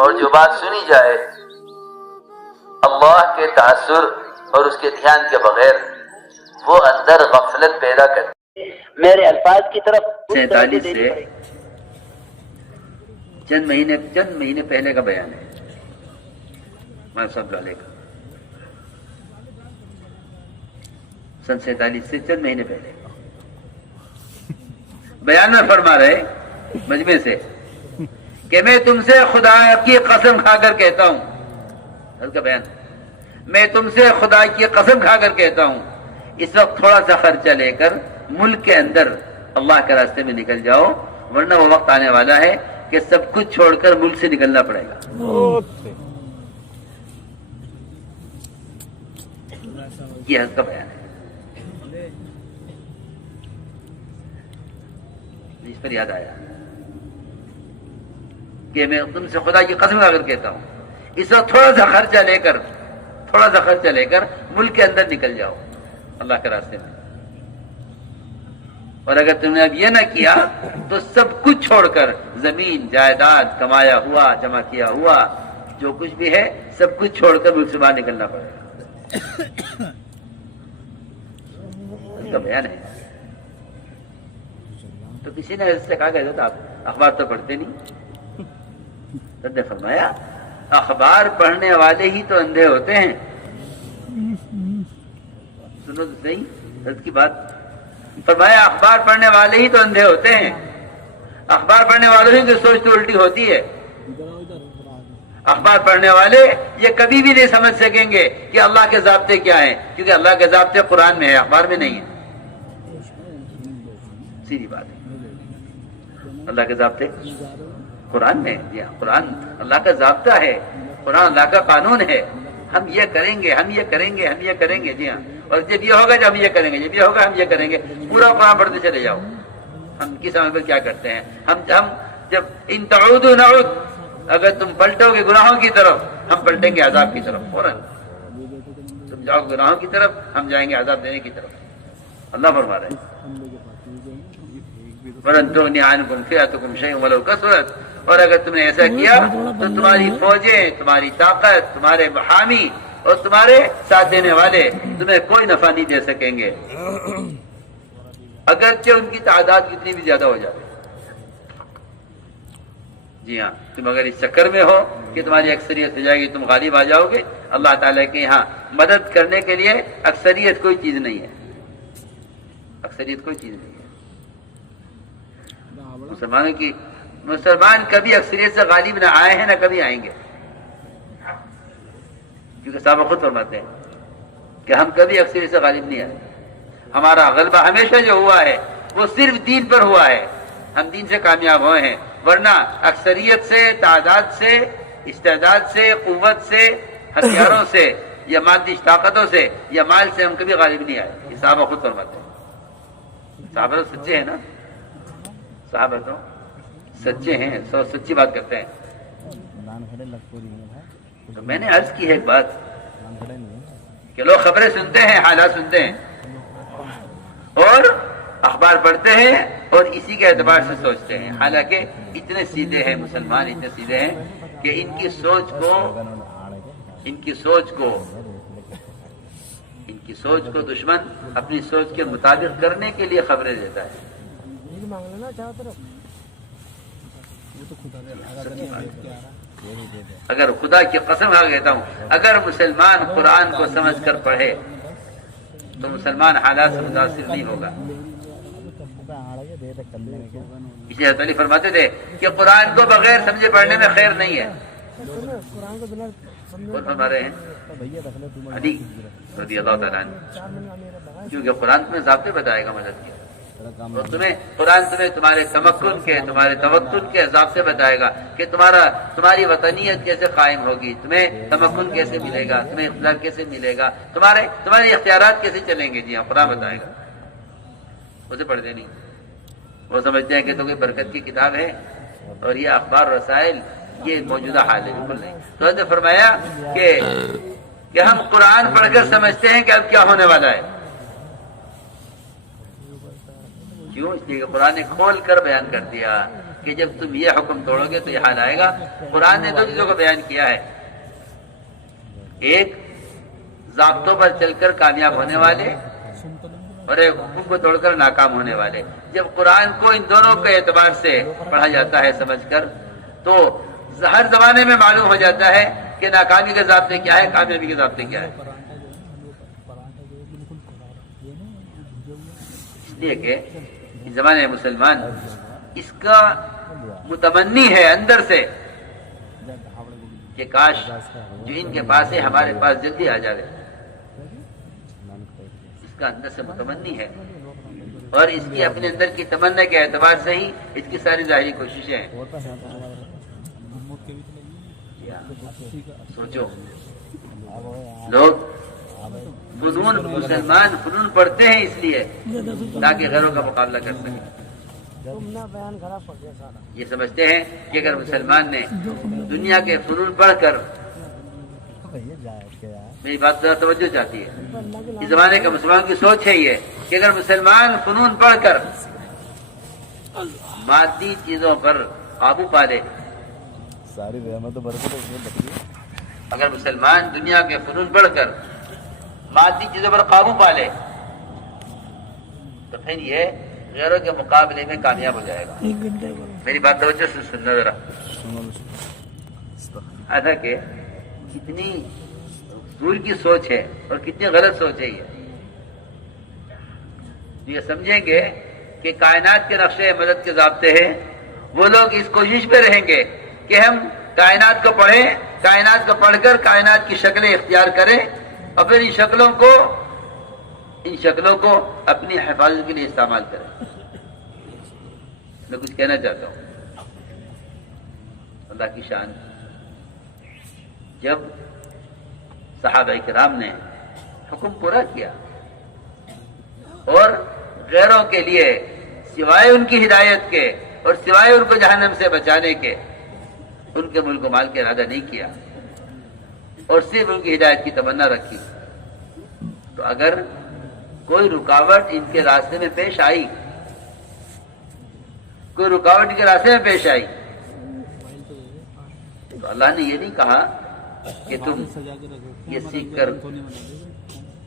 اور جو بات سنی جائے اللہ کے تاثر اور اس کے دھیان کے بغیر وہ اندر غفلت پیدا کرتی ہے۔ میرے الفاظ کی طرف 47 سے چند مہینے پہلے کا بیان ہے علیہ کا، سن 47 سے چند مہینے پہلے بیان میں فرما رہے مجمع سے کہ میں تم سے خدا کی قسم کھا کر کہتا ہوں، اس کا بیان، میں تم سے خدا کی قسم کھا کر کہتا ہوں اس وقت تھوڑا سا خرچہ لے کر ملک کے اندر اللہ کے راستے میں نکل جاؤ، ورنہ وہ وقت آنے والا ہے کہ سب کچھ چھوڑ کر ملک سے نکلنا پڑے گا۔ یہ اس کا بیان ہے، اس پر یاد آیا کہ میں تم سے خدا کی قسم کھا کر کہتا ہوں اس وقت تھوڑا سا خرچہ لے کر ملک کے اندر نکل جاؤ اللہ کے راستے میں، اور اگر تم نے اب یہ نہ کیا تو سب کچھ چھوڑ کر زمین جائیداد کمایا ہوا جمع کیا ہوا جو کچھ بھی ہے سب کچھ چھوڑ کر ملک سے باہر نکلنا پڑے گا۔ اس کا بیان ہے۔ تو کسی نے اس سے کہا کہ آپ اخبار تو پڑھتے نہیں، رب نے فرمایا اخبار پڑھنے والے ہی تو اندھے ہوتے ہیں۔ سنو تو صحیح رب کی بات، فرمایا اخبار پڑھنے والے ہی تو اندھے ہوتے ہیں، اخبار پڑھنے والوں ہی کی سوچ تو الٹی ہوتی ہے۔ اخبار پڑھنے والے یہ کبھی بھی نہیں سمجھ سکیں گے کہ اللہ کے ضابطے کیا ہیں، کیونکہ اللہ کے ضابطے قرآن میں ہے، اخبار میں نہیں ہے۔ سیدھی بات ہے، اللہ کے ضابطے قرآن میں، جی ہاں، قرآن اللہ کا ضابطہ ہے، قرآن اللہ کا قانون ہے، ہم یہ کریں گے، ہم یہ کریں گے، ہم یہ کریں گے، جی ہاں، اور جب یہ ہوگا جب ہم یہ کریں گے، جب یہ ہوگا ہم یہ کریں گے، پورا قرآن پڑھتے چلے جاؤ۔ ہم کس عمل پر کیا کرتے ہیں، ہم جب ان تعودوا نعود، اگر تم پلٹو گے گناہوں کی طرف ہم پلٹیں گے عذاب کی طرف، فوراً تم جاؤ گناہوں کی طرف ہم جائیں گے عذاب دینے کی طرف۔ اللہ فرما رہے ہیں وَلَن تُغْنِيَ عَنْكُمْ فِئَتُكُمْ شَيْئٌ وَلَوْ كَثُرَتْ، اور اگر تم نے ایسا کیا تو تمہاری فوجیں، تمہاری طاقت، تمہارے حامی اور تمہارے ساتھ دینے والے تمہیں کوئی نفع نہیں دے سکیں گے، اگرچہ ان کی تعداد کتنی بھی زیادہ ہو جائے۔ جی ہاں، تم اگر اس چکر میں ہو کہ تمہاری اکثریت ہو جائے گی، تم غالب آ جاؤ گے، اللہ تعالیٰ کے یہاں مدد کرنے کے لیے اکثریت کوئی چیز نہیں ہے، اکثریت کوئی چیز نہیں ہے۔ مسلمان کبھی اکثریت سے غالب نہ آئے ہیں نہ کبھی آئیں گے، کیونکہ صحابہ خود فرماتے ہیں کہ ہم کبھی اکثریت سے غالب نہیں آئے، ہمارا غلبہ ہمیشہ جو ہوا ہے وہ صرف دین پر ہوا ہے، ہم دین سے کامیاب ہوئے ہیں، ورنہ اکثریت سے، تعداد سے، استعداد سے، قوت سے، ہتھیاروں سے یا مادی طاقتوں سے یا مال سے ہم کبھی غالب نہیں آئے، یہ صحابہ خود فرماتے ہیں۔ صحابہ تو سچے ہیں نا، صحابہ تو سچے ہیں، سو سچی بات کرتے ہیں۔ تو میں نے عرض کی ہے ایک بات کہ لوگ خبریں سنتے ہیں، حالات سنتے ہیں اور اخبار پڑھتے ہیں اور اسی کے اعتبار سے سوچتے ہیں، حالانکہ اتنے سیدھے ہیں مسلمان، اتنے سیدھے ہیں کہ ان کی سوچ کو دشمن اپنی سوچ کے مطابق کرنے کے لیے خبریں دیتا ہے۔ اگر خدا کی قسم کھا کہتا ہوں اگر مسلمان قرآن کو سمجھ کر پڑھے تو مسلمان حالات سے متاثر نہیں ہوگا۔ اس لیے حضرت علی فرماتے تھے کہ قرآن کو بغیر سمجھے پڑھنے میں خیر نہیں ہے۔ کون فرما رہے ہیں؟ علی رضی اللہ تعالیٰ عنہ، کیونکہ قرآن تمہیں ضابطے بتائے گا مدد کے، اور قرآن تمہیں تمہارے تمکن کے، تمہارے توکل کے حساب سے بتائے گا کہ تمہاری وطنیت کیسے قائم ہوگی، تمہیں تمکن کیسے ملے گا، تمہیں اقتدار کیسے ملے گا، تمہارے اختیارات کیسے چلیں گے۔ جی ہاں، قرآن بتائے گا، اسے پڑھتے نہیں، وہ سمجھتے ہیں کہ تو کوئی برکت کی کتاب ہے اور یہ اخبار رسائل یہ موجودہ حال ہے، بالکل نہیں۔ تو حضرت نے فرمایا کہ ہم قرآن پڑھ کر سمجھتے ہیں کہ اب کیا ہونے والا ہے، کیوں؟ اس لیے کہ قرآن نے کھول کر بیان کر دیا کہ جب تم یہ حکم توڑو گے تو یہ حال آئے گا۔ قرآن نے دو چیزوں کو بیان کیا ہے، ایک ضابطوں پر چل کر کامیاب ہونے والے اور ایک حکم کو توڑ کر ناکام ہونے والے۔ جب قرآن کو ان دونوں کے اعتبار سے پڑھا جاتا ہے سمجھ کر، تو ہر زمانے میں معلوم ہو جاتا ہے کہ ناکامی کے ضابطے کیا ہے، کامیابی کے ضابطے کیا ہے۔ اس لیے کہ اس زمانے میں مسلمان اس کا متمنی ہے اندر سے کہ کاش جو ان کے پاس ہے ہمارے پاس جلدی آ جائے، اس کا اندر سے متمنی ہے، اور اس کی اپنے اندر کی تمنا کے اعتبار سے ہی اس کی ساری ظاہری کوششیں ہیں۔ سوچو، لوگ فنون، مسلمان فنون پڑھتے ہیں اس لیے تاکہ غیروں کا مقابلہ کر سکیں۔ یہ سمجھتے ہیں کہ اگر مسلمان نے دنیا کے فنون پڑھ کر، میری بات ذرا توجہ چاہتی ہے، اس زمانے کا مسلمان کی سوچ ہے یہ کہ اگر مسلمان فنون پڑھ کر مادی چیزوں پر قابو پا لے، اگر مسلمان دنیا کے فنون پڑھ کر مادی چیزوں پر قابو پا لے تو پھر یہ غیروں کے مقابلے میں کامیاب ہو جائے گا۔ میری بات توجہ سے سننا ذرا، ایسا کہ کتنی دور کی سوچ ہے اور کتنی غلط سوچ ہے یہ سمجھیں گے کہ کائنات کے نقشے مدد کے ضابطے ہیں، وہ لوگ اس کوشش پہ رہیں گے کہ ہم کائنات کو پڑھیں، کائنات کو پڑھ کر کائنات کی شکلیں اختیار کریں اور پھر ان شکلوں کو اپنی حفاظت کے لیے استعمال کریں۔ میں کچھ کہنا چاہتا ہوں، اللہ کی شان، جب صحابہ کرام نے حکم پورا کیا اور غیروں کے لیے سوائے ان کی ہدایت کے اور سوائے ان کو جہنم سے بچانے کے ان کے ملک و مال کا ارادہ نہیں کیا اور صرف ان کی ہدایت کی تمنا رکھی، تو اگر کوئی رکاوٹ ان کے راستے میں پیش آئی، تو اللہ نے یہ نہیں کہا کہ تم یہ سیکھ کر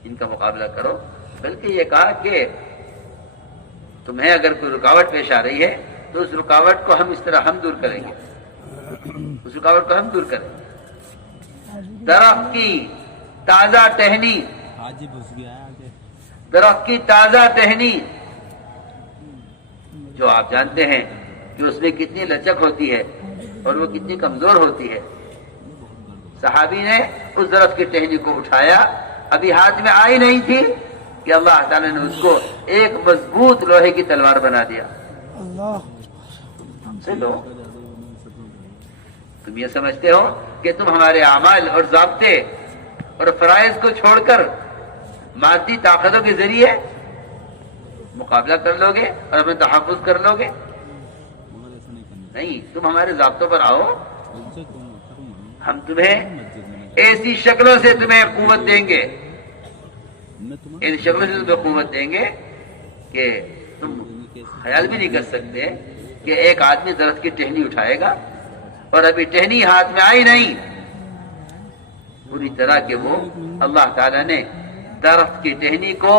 ان کا مقابلہ کرو، بلکہ یہ کہا کہ تمہیں اگر کوئی رکاوٹ پیش آ رہی ہے تو اس رکاوٹ کو ہم اس طرح دور کریں گے، اس رکاوٹ کو ہم دور کریں گے۔ درخت کی تازہ ٹہنی، درخت کی تازہ ٹہنی جو آپ جانتے ہیں کہ اس میں کتنی لچک ہوتی ہے اور وہ کتنی کمزور ہوتی ہے، صحابی نے اس درخت کی ٹہنی کو اٹھایا، ابھی ہاتھ میں آئی نہیں تھی کہ اللہ تعالیٰ نے اس کو ایک مضبوط لوہے کی تلوار بنا دیا۔ چلو، تم یہ سمجھتے ہو کہ تم ہمارے اعمال اور ضابطے اور فرائض کو چھوڑ کر مادی طاقتوں کے ذریعے مقابلہ کر لو گے اور ہمیں تحفظ کر لو گے؟ نہیں، تم ہمارے ضابطوں پر آؤ، ہم تمہیں ایسی شکلوں سے تمہیں قوت دیں گے، ایسی شکلوں سے تمہیں قوت دیں گے کہ تم خیال بھی نہیں کر سکتے کہ ایک آدمی درخت کی ٹہنی اٹھائے گا اور ابھی ٹہنی ہاتھ میں آئی نہیں، پوری طرح کہ وہ اللہ تعالیٰ نے درخت کی ٹہنی کو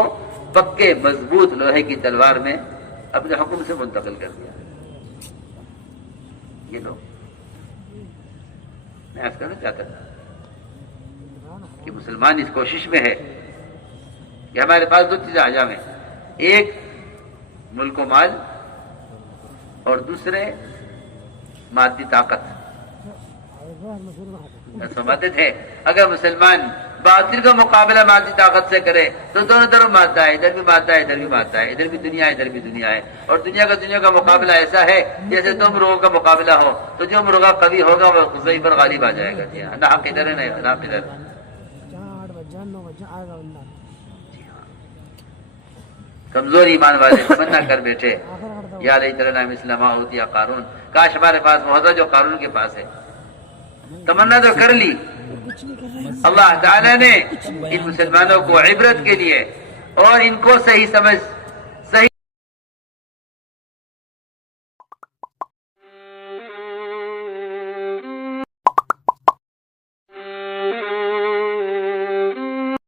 پکے مضبوط لوہے کی تلوار میں اپنے حکم سے منتقل کر دیا۔ یہ لو، میں عرض کرنا چاہتا تھا کہ مسلمان اس کوشش میں ہے کہ ہمارے پاس دو چیزیں آ جائیں، ایک ملک و مال اور دوسرے مادی طاقت۔ سمجھتے تھے اگر مسلمان باطل کا مقابلہ مادی طاقت سے کرے تو دونوں طرف مادہ ہے، ادھر بھی مادہ ہے، ادھر بھی مادہ ہے، ادھر بھی دنیا ہے، ادھر بھی دنیا ہے، اور دنیا کا مقابلہ ایسا ہے جیسے دو مرغوں کا مقابلہ ہو، تو جو مرغہ قوی ہوگا وہ صحیح پر غالب آ جائے گا۔ جی ہاں، نہ حق ادھر ہے نہ حق ادھر۔ کمزور ایمان والے تمنا کر بیٹھے، یا لیتنا مثل ما اوتی قارون، کاش ہمارے پاس وہ ہوتا جو قارون کے پاس ہے۔ تمنا تو کر لی، اللہ تعالیٰ نے ان مسلمانوں کو عبرت کے لیے اور ان کو صحیح سمجھ